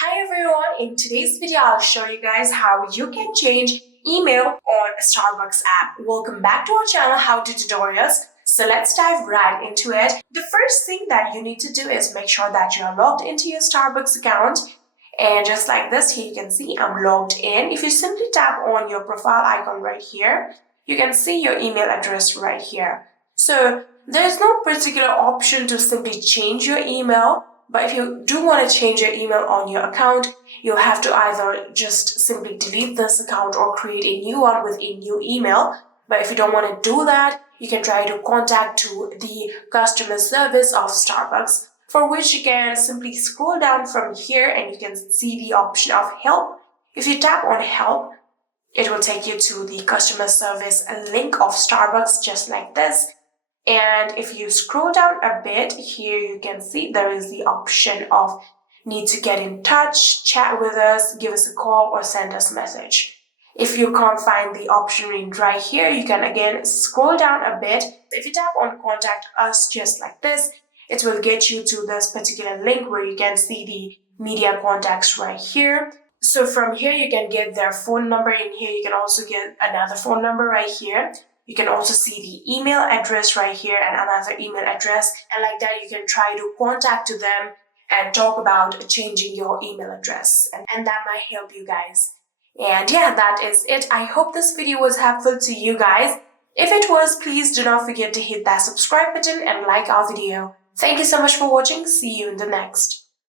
Hi everyone, in today's video I'll show you guys how you can change email on a Starbucks app. Welcome back to our channel How to Tutorials. So let's dive right into it. The first thing that you need to do is make sure that you are logged into your Starbucks account. And just like this, here you can see I'm logged in. If you simply tap on your profile icon right here, you can see your email address right here. So there's no particular option to simply change your email. But if you do want to change your email on your account, you'll have to either just simply delete this account or create a new one with a new email. But if you don't want to do that, you can try to contact to the customer service of Starbucks, for which you can simply scroll down from here and you can see the option of help. If you tap on help, it will take you to the customer service link of Starbucks just like this. And if you scroll down a bit, here you can see there is the option of need to get in touch, chat with us, give us a call, or send us a message. If you can't find the option right here, you can again scroll down a bit. If you tap on contact us just like this, it will get you to this particular link where you can see the media contacts right here. So from here, you can get their phone number. In here, you can also get another phone number right here. You can also see the email address right here and another email address. And like that, you can try to contact to them and talk about changing your email address. And that might help you guys. And yeah, that is it. I hope this video was helpful to you guys. If it was, please do not forget to hit that subscribe button and like our video. Thank you so much for watching. See you in the next.